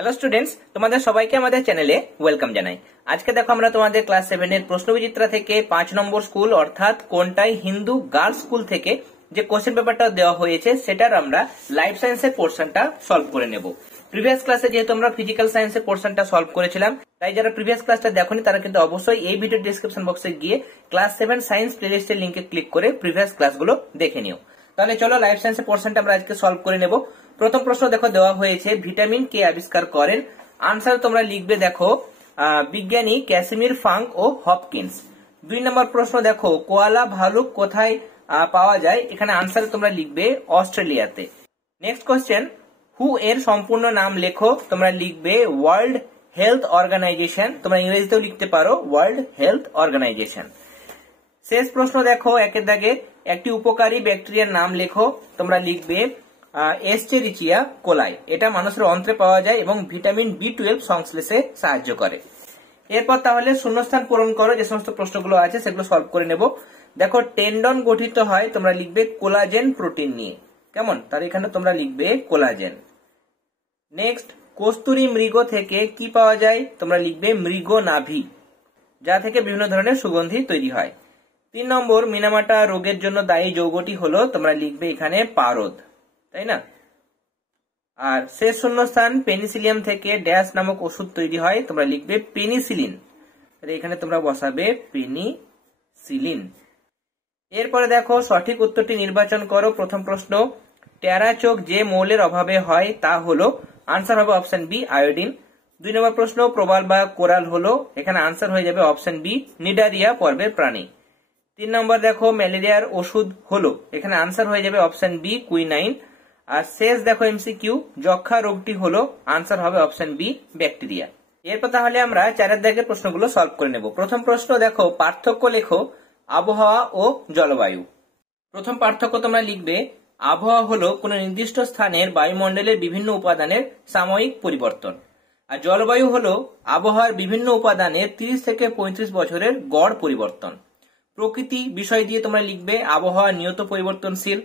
Hello students, তোমাদের সবাইকে আমাদের চ্যানেলে ওয়েলকাম জানাই। আজকে দেখো আমরা তোমাদের ক্লাস 7 এর প্রশ্নবিচিত্রা থেকে 5 নম্বর স্কুল অর্থাৎ কোনটাই হিন্দু গার্লস স্কুল থেকে যে কোশ্চেন পেপারটা দেওয়া হয়েছে সেটার আমরা লাইফ সায়েন্সের পোর্শনটা সলভ করে নেব। প্রিভিয়াস ক্লাসে যেহেতু আমরা ফিজিক্যাল সায়েন্সের পোর্শনটা সলভ করেছিলাম, তাই যারা প্রিভিয়াস ক্লাসটা দেখোনি তারা কিন্তু অবশ্যই এই ভিডিও ডেসক্রিপশন বক্সে গিয়ে ক্লাস 7 সায়েন্স প্লেলিস্টের লিংকে ক্লিক করে প্রিভিয়াস ক্লাসগুলো দেখে নিও। তাহলে চলো লাইফ সায়েন্সের পোর্শনটা আমরা আজকে সলভ করে নেব। প্রথম প্রশ্ন দেখো দেওয়া হয়েছে ভিটামিন কে আবিষ্কার করেন। আনসার তোমরা লিখবে দেখো বিজ্ঞানী ক্যাসিমির ফাঙ্ক ও হপকিন্স। 2 নম্বর প্রশ্ন দেখো কোয়ালা ভালুক কোথায় পাওয়া যায়, এখানে আনসার তোমরা লিখবে অস্ট্রেলিয়াতে। নেক্সট কোশ্চেন হু এর সম্পূর্ণ নাম লেখো, তোমরা লিখবে ওয়ার্ল্ড হেলথ অর্গানাইজেশন, তোমরা ইংরেজিতেও লিখতে পারো ওয়ার্ল্ড হেলথ অর্গানাইজেশন। শেষ প্রশ্ন দেখো একের দাগে একটি উপকারী ব্যাকটেরিয়ার নাম লেখো, তোমরা লিখবে এস্টেরিচিয়া কোলাই। এটা মানুষের অন্ত্রে পাওয়া যায় এবং ভিটামিন B12 সংশ্লেষে সাহায্য করে। এরপর তাহলে শূন্যস্থান পূরণ করো, যে সমস্ত প্রশ্নগুলো আছে সেগুলো সলভ করে নেব। দেখো টেন্ডন গঠিত হয়, তোমরা লিখবে কোলাজেন প্রোটিন নিয়ে, কেমন? তার এখানে তোমরা লিখবে কোলাজেন। নেক্সট কস্তুরী মৃগ থেকে কি পাওয়া যায়, তোমরা লিখবে মৃগ নাভি, যা থেকে বিভিন্ন ধরনের সুগন্ধি তৈরি হয়। 3 নম্বর মিনামাটা রোগের জন্য দায়ী যৌগটি হলো, তোমরা লিখবে এখানে পারদ, তাই না? আর শেষ শূন্যস্থান পেনিসিলিয়াম থেকে ড্যাশ নামক ওষুধ তৈরি হয়, তোমরা লিখবে পেনিসিলিন, এখানে তোমরা বসাবে পেনিসিলিন। এরপরে দেখো সঠিক উত্তরটি নির্বাচন করো। প্রথম প্রশ্ন টেরা চোখ যে মৌলের অভাবে হয় তা হলো, আনসার হবে অপশন বি আয়োডিন। 2 নম্বর প্রশ্ন প্রবাল বা কোরাল হলো, এখানে আনসার হয়ে যাবে অপশন বি নিডারিয়া পর্বের প্রাণী। 3 নম্বর দেখো ম্যালেরিয়ার ওষুধ হলো, এখানে আনসার হয়ে যাবে অপশন বি কুইনাইন। আর শেষ দেখো এমসিকিউ যক্ষা রোগটি হলো, আনসার হবে অপশন বি ব্যাকটেরিয়া। এরপর তাহলে আমরা 4 দাগের প্রশ্নগুলো সলভ করে নেব। প্রথম প্রশ্ন দেখো পার্থক্য লেখো আবহাওয়া ও জলবায়ু। প্রথম পার্থক্য তোমরা লিখবে আবহাওয়া হলো কোন নির্দিষ্ট স্থানের বায়ুমণ্ডলের বিভিন্ন উপাদানের সাময়িক পরিবর্তন, আর জলবায়ু হলো আবহাওয়ার বিভিন্ন উপাদানের 30 থেকে 35 বছরের গড় পরিবর্তন। প্রকৃতি বিষয় দিয়ে তোমরা লিখবে আবহাওয়া নিয়ত পরিবর্তনশীল,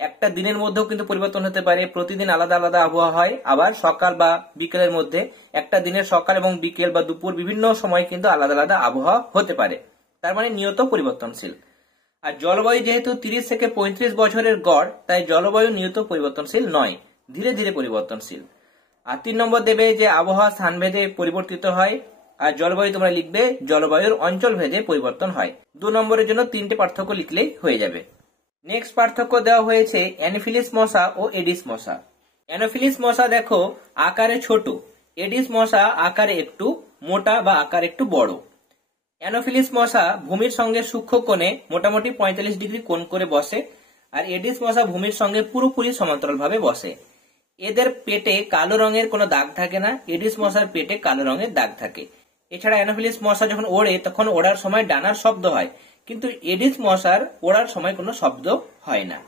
একটা দিনের মধ্যেও কিন্তু পরিবর্তন হতে পারে, প্রতিদিন আলাদা আলাদা আবহাওয়া হয়, আবার সকাল বা বিকেলের মধ্যে একটা দিনের সকাল এবং বিকেল বা দুপুর বিভিন্ন সময় কিন্তু আলাদা আলাদা আবহাওয়া হতে পারে, তার মানে নিয়ত পরিবর্তনশীল। আর জলবায়ু যেহেতু 30 থেকে 35 বছরের গড়, তাই জলবায়ু নিয়ত পরিবর্তনশীল নয়, ধীরে ধীরে পরিবর্তনশীল। আর 3 নম্বর দেবে যে আবহাওয়া স্থানভেদে পরিবর্তিত হয়, আর জলবায়ু তোমরা লিখবে জলবায়ুর অঞ্চল ভেদে পরিবর্তন হয়। 2 নম্বরের জন্য 3টে পার্থক্য লিখলেই হয়ে যাবে। নেক্সট পার্থক্য দেওয়া হয়েছে অ্যানোফিলিস মশা ও এডিস মশা। অ্যানোফিলিস মশা দেখো আকারে ছোট, এডিস মশা আকারে একটু মোটা বা আকার একটু বড়। অ্যানোফিলিস মশা ভূমির সঙ্গে সূক্ষ্ম কোণে মোটামুটি 45 ডিগ্রি কোণ করে বসে, আর এডিস মশা ভূমির সঙ্গে পুরোপুরি সমান্তরালভাবে বসে। এদের পেটে কালো রঙের কোনো দাগ থাকে না, এডিস মশার পেটে কালো রঙের দাগ থাকে। এছাড়া অ্যানোফিলিস মশা যখন ওড়ে তখন ওড়ার সময় ডানার শব্দ হয়, কিন্তু এডিস মশার ওড়ার সময় কোনো শব্দ হয় না।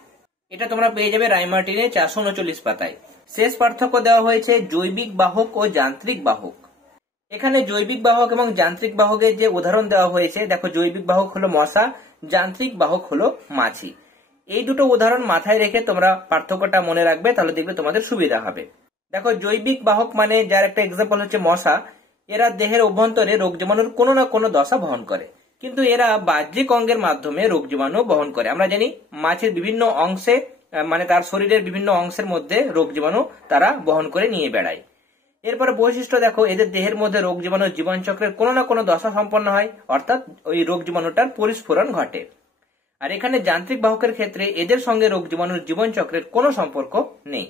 এটা তোমরা পেয়ে যাবে রাইমার্টিনের 439 পাতায়। শেষ পার্থক্য দেওয়া হয়েছে জৈবিক বাহক ও যান্ত্রিক বাহক। এখানে জৈবিক বাহক এবং যান্ত্রিক বাহকের যে উদাহরণ দেওয়া হয়েছে, দেখো জৈবিক বাহক হলো মশা, যান্ত্রিক বাহক হলো মাছি। এই দুটো উদাহরণ মাথায় রেখে তোমরা পার্থক্যটা মনে রাখবে, তাহলে দেখবে তোমাদের সুবিধা হবে। দেখো জৈবিক বাহক মানে যার একটা এক্সাম্পল হচ্ছে মশা, এরা দেহের অভ্যন্তরে রোগ জীবাণুর কোনো না কোনো দশা বহন করে, কিন্তু এরা বাহ্যিক অঙ্গের মাধ্যমে রোগ জীবাণু বহন করে। আমরা জানি মাছের বিভিন্ন অংশে মানে তার শরীরের বিভিন্ন অংশের মধ্যে রোগ জীবাণু তারা বহন করে নিয়ে বেড়ায়। এরপরে বৈশিষ্ট্য দেখো এদের দেহের মধ্যে রোগ জীবাণুর জীবনচক্রের কোনো না কোনো দশা সম্পন্ন হয়, অর্থাৎ ওই রোগ জীবাণুটার পরিস্ফুরণ ঘটে। আর এখানে যান্ত্রিক বাহকের ক্ষেত্রে এদের সঙ্গে রোগ জীবাণুর জীবনচক্রের কোনো সম্পর্ক নেই।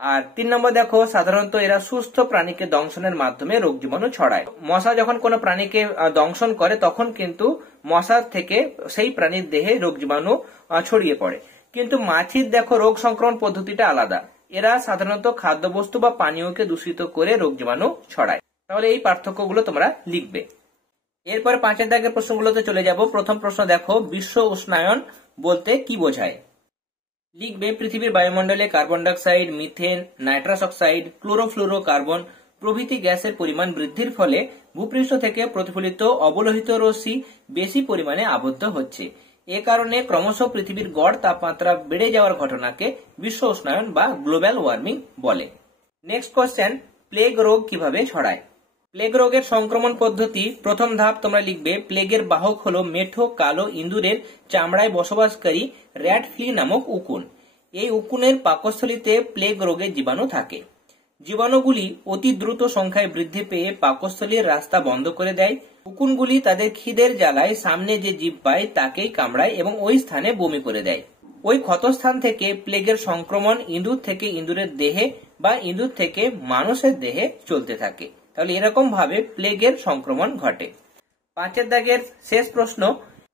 আর 3 নম্বর দেখো সাধারণত এরা সুস্থ প্রাণীকে দংশনের মাধ্যমে রোগ জীবাণু ছড়ায়। মশা যখন কোনো প্রাণীকে দংশন করে তখন কিন্তু মশার থেকে সেই প্রাণীর দেহে রোগ জীবাণু ছড়িয়ে পড়ে, কিন্তু মাছির দেখো রোগ সংক্রমণ পদ্ধতিটা আলাদা, এরা সাধারণত খাদ্যবস্তু বা পানীয়কে দূষিত করে রোগ জীবাণু ছড়ায়। তাহলে এই পার্থক্যগুলো তোমরা লিখবে। এরপরে 5 দাগের প্রশ্নগুলোতে চলে যাব। প্রথম প্রশ্ন দেখো বিশ্ব উষ্ণায়ন বলতে কি বোঝায়, লিখবে পৃথিবীর বায়ুমণ্ডলে carbon dioxide, methane, nitrous oxide, chlorofluoro carbon প্রভৃতি গ্যাসের পরিমাণ বৃদ্ধির ফলে ভূপৃষ্ঠ থেকে প্রতিফলিত অবলোহিত রশ্মি বেশি পরিমাণে আবদ্ধ হচ্ছে। এ কারণে ক্রমশ পৃথিবীর গড় তাপমাত্রা বেড়ে যাওয়ার ঘটনাকে বিশ্ব উষ্ণায়ন বা গ্লোবাল ওয়ার্মিং বলে। নেক্সট কোশ্চেন প্লেগ রোগ কিভাবে ছড়ায়। প্লেগ রোগের সংক্রমণ পদ্ধতি, প্রথম ধাপ তোমরা লিখবে প্লেগের বাহক হলো মেঠো কালো ইঁদুরের চামড়ায় বসবাসকারী র্যাট ফ্লি নামক উকুন। এই উকুনের পাকস্থলীতে প্লেগ রোগের জীবাণু থাকে। জীবাণুগুলি অতি দ্রুত সংখ্যায় বৃদ্ধি পেয়ে পাকস্থলীর রাস্তা বন্ধ করে দেয়। উকুনগুলি তাদের খিদের জ্বালায় সামনে যে জীব পায় তাকেই কামড়ায় এবং ওই স্থানে বমি করে দেয়। ওই ক্ষতস্থান থেকে প্লেগের সংক্রমণ ইঁদুর থেকে ইঁদুরের দেহে বা ইঁদুর থেকে মানুষের দেহে চলতে থাকে। তাহলে এরকম ভাবে প্লেগের সংক্রমণ ঘটে। 5 দাগের শেষ প্রশ্ন,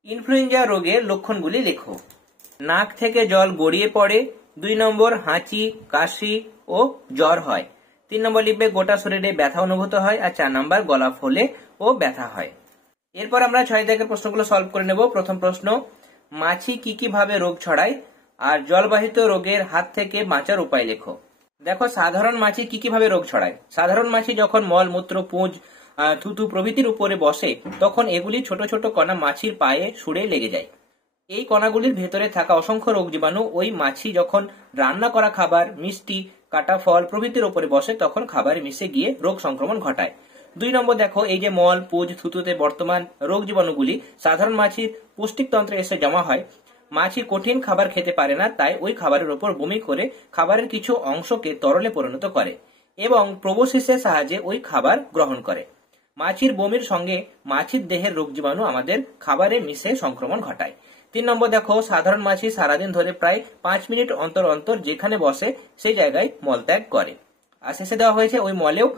ইনফ্লুয়েঞ্জা রোগের লক্ষণগুলি লেখো। নাক থেকে জল গড়িয়ে পড়ে। 2 নম্বর হাঁচি, কাশি ও জ্বর হয়। 3 নম্বর লিখবে গোটা শরীরে ব্যথা অনুভূত হয়। আর 4 নম্বর গলা ফোলে ও ব্যথা হয়। এরপর আমরা 6 দাগের প্রশ্নগুলো সলভ করে নেব। প্রথম প্রশ্ন, মাছি কি কি ভাবে রোগ ছড়ায় আর জলবাহিত রোগের হাত থেকে বাঁচার উপায় লেখো। দেখো, সাধারণ মাছি কি কি ভাবে রোগ ছড়ায়। সাধারণ মাছি যখন মল মূত্র পুঁজ থুতু প্রভৃতির উপরে বসে তখন এগুলি ছোট ছোট কণা মাছির পায়ে সুড়ে লেগে যায়। এই কণাগুলির ভেতরে থাকা অসংখ্য রোগ জীবাণু ওই মাছি যখন রান্না করা খাবার, মিষ্টি, কাটা ফল প্রভৃতির উপরে বসে তখন খাবারে মিশে গিয়ে রোগ সংক্রমণ ঘটায়। 2 নম্বর দেখো, এই যে মল পুঁজ থুতুতে বর্তমান রোগ জীবাণুগুলি সাধারণ মাছির পৌষ্টিকতন্ত্রে এসে জমা হয়। মাছি কঠিন খাবার খেতে পারে না, তাই ওই খাবারের উপর বমি করে খাবারের কিছু অংশকে তরলে পরিণত করে এবং প্রোবোসিসের সাহায্যে ওই খাবার গ্রহণ করে। মাছির বমির সঙ্গে মাছির দেহের রোগ জীবাণু আমাদের খাবারে মিশে সংক্রমণ ঘটায়। 3 নম্বর দেখো, সাধারণ মাছি সারাদিন ধরে প্রায় 5 মিনিট অন্তর অন্তর যেখানে বসে সেই জায়গায় মলত্যাগ করে। আর শেষে দেওয়া হয়েছে ওই মলেও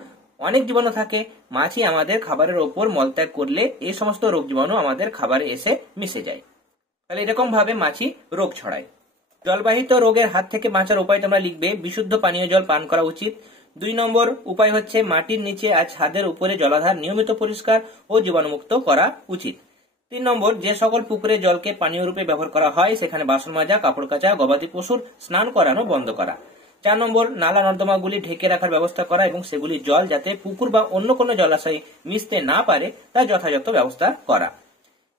অনেক জীবাণু থাকে। মাছি আমাদের খাবারের ওপর মলত্যাগ করলে এই সমস্ত রোগ জীবাণু আমাদের খাবারে এসে মিশে যায়। তাহলে এরকম ভাবে মাছি রোগ ছড়ায়। জলবাহিত রোগের হাত থেকে বাঁচার উপায় তোমরা লিখবে বিশুদ্ধ পানীয় জল পান করা উচিত। 2 নম্বর উপায় হচ্ছে মাটির নিচে আর ছাদের উপরে জলাধার নিয়মিত পরিষ্কার ও জীবাণুমুক্ত করা উচিত। 3 নম্বর, যে সকল পুকুরে জলকে পানীয় রূপে ব্যবহার করা হয় সেখানে বাসন মাজা, কাপড় কাচা, গবাদি পশুর স্নান করানো বন্ধ করা। 4 নম্বর, নালা নর্দমাগুলি ঢেকে রাখার ব্যবস্থা করা এবং সেগুলির জল যাতে পুকুর বা অন্য কোনো জলাশয়ে মিশতে না পারে তার যথাযথ ব্যবস্থা করা।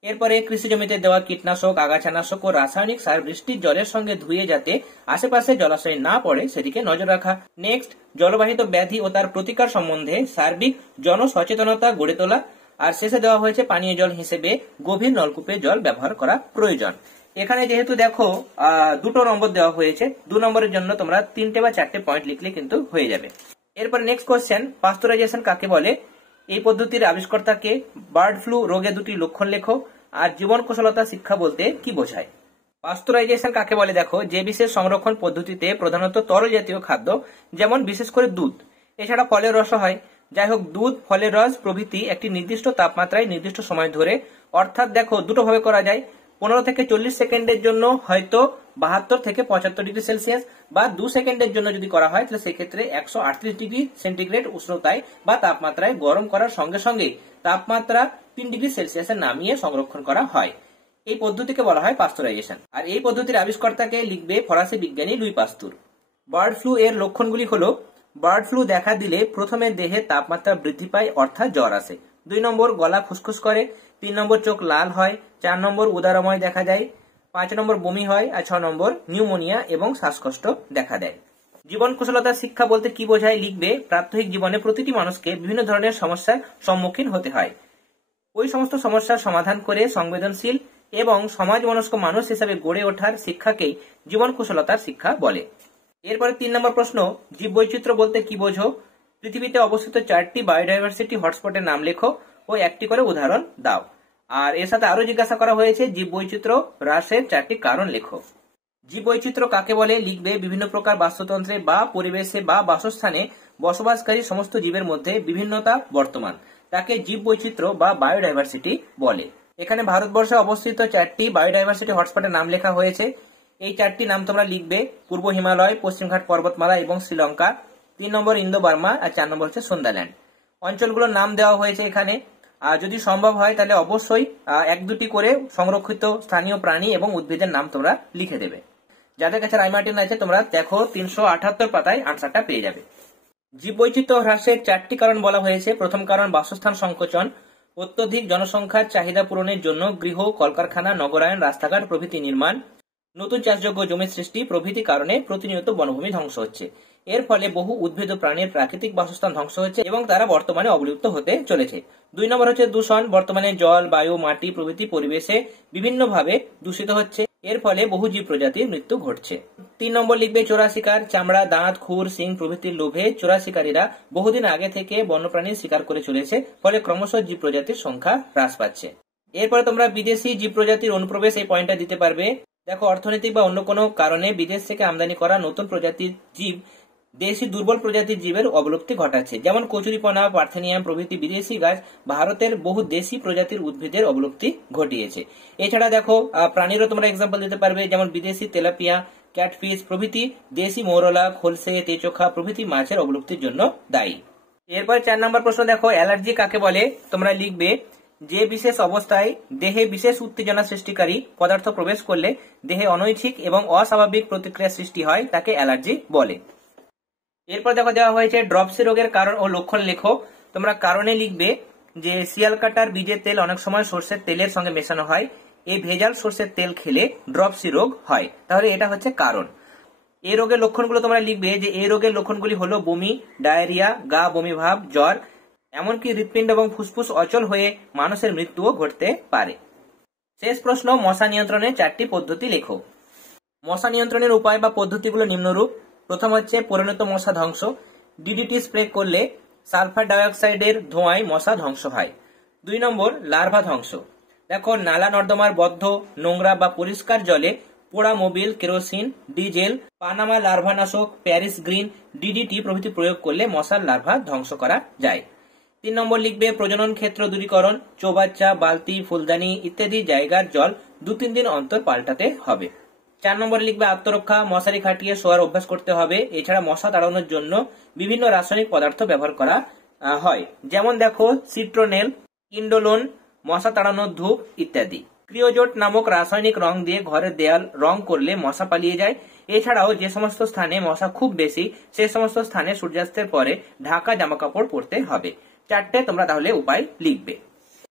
এরপরে কৃষি জমিতে দেওয়া কীটনাশক, আগাছানাশক ও রাসায়নিক সার বৃষ্টির জলের সঙ্গে ধুয়ে যাতে আশেপাশে জলাশয়ে না পড়ে সেদিকে নজর রাখা। নেক্সট, জলবাহিত ব্যাধি ও তার প্রতিকার সম্বন্ধে সার্বিক জনসচেতনতা গড়ে তোলা। আর শেষে দেওয়া হয়েছে পানীয় জল হিসেবে গভীর নলকূপে জল ব্যবহার করা প্রয়োজন। এখানে যেহেতু দেখো 2 নম্বর দেওয়া হয়েছে, 2 নম্বরের জন্য তোমরা 3টে বা 4টে পয়েন্ট লিখলে কিন্তু হয়ে যাবে। এরপর নেক্সট কোশ্চেন, পাস্তুরাইজেশন কাকে বলে, এই পদ্ধতির আবিষ্কর্তাকে, বার্ড ফ্লু রোগে 2টি লক্ষণ লেখো, আর জীবন কুশলতা শিক্ষা বলতে কি বোঝায়। পাস্তুরাইজেশন কাকে বলে দেখো, যে বিশেষ সংরক্ষণ পদ্ধতিতে প্রধানত তরল জাতীয় খাদ্য যেমন বিশেষ করে দুধ, এছাড়া ফলের রস হয়, যাই হোক দুধ, ফলের রস প্রভৃতি একটি নির্দিষ্ট তাপমাত্রায় নির্দিষ্ট সময় ধরে, অর্থাৎ দেখো দুটো ভাবে করা যায়, 15 থেকে 40 সেকেন্ডের জন্য হয়তো 72 থেকে 75 ডিগ্রি সেলসিয়াস, বা 2 সেকেন্ডের জন্য যদি করা হয় তাহলে সেক্ষেত্রে 138 ডিগ্রি সেন্টিগ্রেড উষ্ণতায় বা তাপমাত্রায় গরম করার সঙ্গে সঙ্গে তাপমাত্রা 3 ডিগ্রি সেলসিয়াসে নামিয়ে সংরক্ষণ করা হয়। এই পদ্ধতিকে বলা হয় পাস্তুরাইজেশন। আর এই পদ্ধতির আবিষ্কর্তাকে লিখবে ফরাসি বিজ্ঞানী লুই পাস্তুর। বার্ড ফ্লু এর লক্ষণগুলি হলো, বার্ড ফ্লু দেখা দিলে প্রথমে দেহে তাপমাত্রা বৃদ্ধি পায় অর্থাৎ জ্বর আসে। 2 নম্বর, গলা খুসখুস করে। 3 নম্বর, চোখ লাল হয়। 4 নম্বর, উদারময় দেখা যায়। 5 নম্বর, বমি হয়। আর 6 নম্বর, নিউমোনিয়া এবং শ্বাসকষ্ট দেখা দেয়। জীবন কুশলতার শিক্ষা বলতে কি বোঝায় লিখবে, প্রাত্যহিক জীবনে প্রতিটি মানুষকে বিভিন্ন ধরনের সমস্যার সম্মুখীন হতে হয়। ওই সমস্ত সমস্যার সমাধান করে সংবেদনশীল এবং সমাজ মনস্ক মানুষ হিসেবে গড়ে ওঠার শিক্ষাকেই জীবন কুশলতার শিক্ষা বলে। এরপরে 3 নম্বর প্রশ্ন, জীববৈচিত্র্য বলতে কি বোঝো। পৃথিবীতে অবস্থিত 4টি বায়োডাইভার্সিটি হটস্পটের নাম লেখো ও একটি করে উদাহরণ দাও। আর এর সাথে আরো জিজ্ঞাসা করা হয়েছে জীববৈচিত্র্য হ্রাসের 4টি কারণ লেখো। জীববৈচিত্র্য কাকে বলে লিখবে, বিভিন্ন প্রকার বাস্তুতন্ত্রে বা পরিবেশে বা বাসস্থানে বসবাসকারী সমস্ত জীবের মধ্যে বিভিন্নতা বর্তমান, তাকে জীববৈচিত্র্য বা বায়োডাইভার্সিটি বলে। এখানে ভারতবর্ষে অবস্থিত 4টি বায়োডাইভার্সিটি হটস্পটের নাম লেখা হয়েছে। এই 4টি নাম তোমরা লিখবে, পূর্ব হিমালয়, পশ্চিমঘাট পর্বতমালা এবং শ্রীলঙ্কা। 3 নম্বর ইন্দো বার্মা, আর 4 নম্বর হচ্ছে সুন্দারল্যান্ড। অঞ্চলগুলোর নাম দেওয়া হয়েছে এখানে। আর যদি সম্ভব হয় তাহলে অবশ্যই 1-2টি করে সংরক্ষিত স্থানীয় প্রাণী এবং উদ্ভিদের নাম তোমরা লিখে দেবে। যাদের কাছে রাইমার্টিন আছে তোমরা দেখো 378 পাতায় আনসারটা পেয়ে যাবে। জীববৈচিত্র্য হ্রাসের 4টি কারণ বলা হয়েছে। প্রথম কারণ বাসস্থান সংকোচন, অত্যধিক জনসংখ্যার চাহিদা পূরণের জন্য গৃহ, কলকারখানা, নগরায়ন, রাস্তাঘাট প্রভৃতি নির্মাণ, নতুন চাষযোগ্য জমি সৃষ্টি প্রভৃতি কারণে প্রতিনিয়ত বনভূমি ধ্বংস হচ্ছে। এর ফলে বহু উদ্ভিদ ও প্রাণীর প্রাকৃতিক বাসস্থান ধ্বংস হচ্ছে এবং তারা বর্তমানে অবলুপ্ত হতে চলেছে। 2 নম্বর হচ্ছে দূষণ। বর্তমানে জল, বায়ু, মাটি প্রভৃতি পরিবেশে বিভিন্নভাবে দূষিত হচ্ছে, এর ফলে বহু জীব প্রজাতির মৃত্যু ঘটছে। 3 নম্বর লিখবে চোরা শিকার। চামড়া, দাঁত, খুর, শিং প্রভৃতির লোভে চোরা শিকারীরা বহুদিন আগে থেকে বন্যপ্রাণীর শিকার করে চলেছে, ফলে ক্রমশ জীব প্রজাতির সংখ্যা হ্রাস পাচ্ছে। এরপরে তোমরা বিদেশি জীব প্রজাতির অনুপ্রবেশ, এই পয়েন্টটা দিতে পারবে। দেখো, অর্থনৈতিক বা অন্য কোনো কারণে বিদেশ থেকে আমদানি করা নতুন প্রজাতির জীব দেশি দুর্বল প্রজাতির জীবের অবলুপ্তি ঘটাচ্ছে, যেমন কচুরিপানা, পার্থেনিয়াম প্রভৃতি বিদেশি গাছ ভারতের বহু দেশি প্রজাতির উদ্ভিদের অবলুপ্তি ঘটিয়েছে। এছাড়া দেখো, প্রাণীরও তোমরা এক্সাম্পল দিতে পারবে, যেমন বিদেশি তেলাপিয়া, ক্যাটফিশ প্রভৃতি দেশি মৌরলা, খোলসে, তেচোখা প্রভৃতি মাছের অবলুপ্তির জন্য দায়ী। এরপর 4 নম্বর প্রশ্ন দেখো, অ্যালার্জি কাকে বলে? তোমরা লিখবে যে বিশেষ অবস্থায় দেহে বিশেষ উত্তেজনা সৃষ্টিকারী পদার্থ প্রবেশ করলে দেহে অনৈচ্ছিক এবং অস্বাভাবিক প্রতিক্রিয়া সৃষ্টি হয়, তাকে অ্যালার্জি বলে। এরপর দেখো দেওয়া হয়েছে ড্রপসি রোগের কারণ ও লক্ষণ লেখো। তোমরা কারণে লিখবে যে শিয়াল কাটার বীজের তেল অনেক সময় সর্ষের তেলের সঙ্গে মেশানো হয়, এই ভেজাল সর্ষের তেল খেলে ড্রপসি রোগ হয়, তাহলে এটা হচ্ছে কারণ। এই রোগের লক্ষণগুলো তোমরা লিখবে যে এই রোগের লক্ষণগুলি হলো বমি, ডায়রিয়া, গা বমি ভাব, জ্বর, এমনকি হৃৎপিণ্ড এবং ফুসফুস অচল হয়ে মানুষের মৃত্যুও ঘটতে পারে। শেষ প্রশ্ন, মশা নিয়ন্ত্রণের 4টি পদ্ধতি লেখো। মশা নিয়ন্ত্রণের উপায় বা পদ্ধতিগুলো নিম্নরূপ। প্রথম হচ্ছে পরিণত মশা ধ্বংস। ডিডিটি স্প্রে করলে সালফার ডাইঅক্সাইডের ধোঁয়ায় মশা ধ্বংস হয়। 2 নম্বর, লার্ভা ধ্বংস। দেখো, নালা নর্দমার বদ্ধ, নোংরা বা পরিষ্কার জলে পোড়া মোবিল, কেরোসিন, ডিজেল, পানামা লার্ভানাশক, প্যারিস গ্রিন, ডিডিটি প্রভৃতি প্রয়োগ করলে মশার লার্ভা ধ্বংস করা যায়। 3 নম্বর লিখবে প্রজনন ক্ষেত্র দূরীকরণ। চৌবাচ্চা, বালতি, ফুলদানি ইত্যাদি জায়গার জল 2-3 দিন অন্তর পাল্টাতে হবে। 4 নম্বর লিখবে আত্মরক্ষা। মশারি খাটিয়ে শোয়ার অভ্যাস করতে হবে। এছাড়া মশা তাড়ানোর জন্য বিভিন্ন রাসায়নিক পদার্থ ব্যবহার করা হয়, যেমন দেখো সিট্রোনেল, ইন্ডোলোন, মশা তাড়ানোর ধূপ ইত্যাদি। ক্রিওজোট নামক রাসায়নিক রং দিয়ে ঘরের দেয়াল রং করলে মশা পালিয়ে যায়। এছাড়াও যে সমস্ত স্থানে মশা খুব বেশি সে সমস্ত স্থানে সূর্যাস্তের পরে ঢাকা জামাকাপড় পরতে হবে। 4টে তোমরা তাহলে উপায় লিখবে।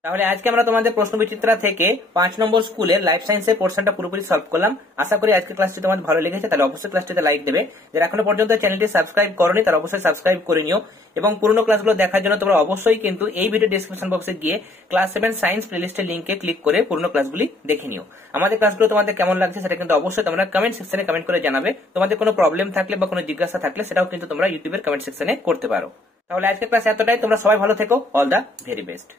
তাহলে আজকে আমরা তোমাদের প্রশ্নবিচিত্রা থেকে 5 নম্বর স্কুলের লাইফ সায়েন্সের পোর্শনটা পুরোপুরি সলভ করলাম। আশা করি আজকের ক্লাসটি তোমাদের ভালো লেগেছে, তাহলে অবশ্যই ক্লাসটিতে লাইক দেবে। যারা এখনো পর্যন্ত চ্যানেলটি সাবস্ক্রাইব করোনি তারা অবশ্যই সাবস্ক্রাইব করে নিও, এবং পুরনো ক্লাসগুলো দেখার জন্য তোমরা অবশ্যই কিন্তু এই ভিডিও ডেসক্রিপশন বক্সে গিয়ে ক্লাস 7 সায়েন্স প্লেলিস্টের লিংকে ক্লিক করে পুরনো ক্লাসগুলি দেখে নিও। আমাদের ক্লাসগুলো তোমাদের কেমন লাগছে সেটা কিন্তু অবশ্যই তোমরা কমেন্ট সেকশনে কমেন্ট করে জানাবে। তোমাদের কোনো প্রবলেম থাকলে বা কোনো জিজ্ঞাসা থাকলে সেটাও কিন্তু তোমরা ইউটিউবের কমেন্ট সেকশনে করতে পারো। তাহলে আজকের ক্লাস এতটাই। তোমরা সবাই ভালো থেকো। All the very best.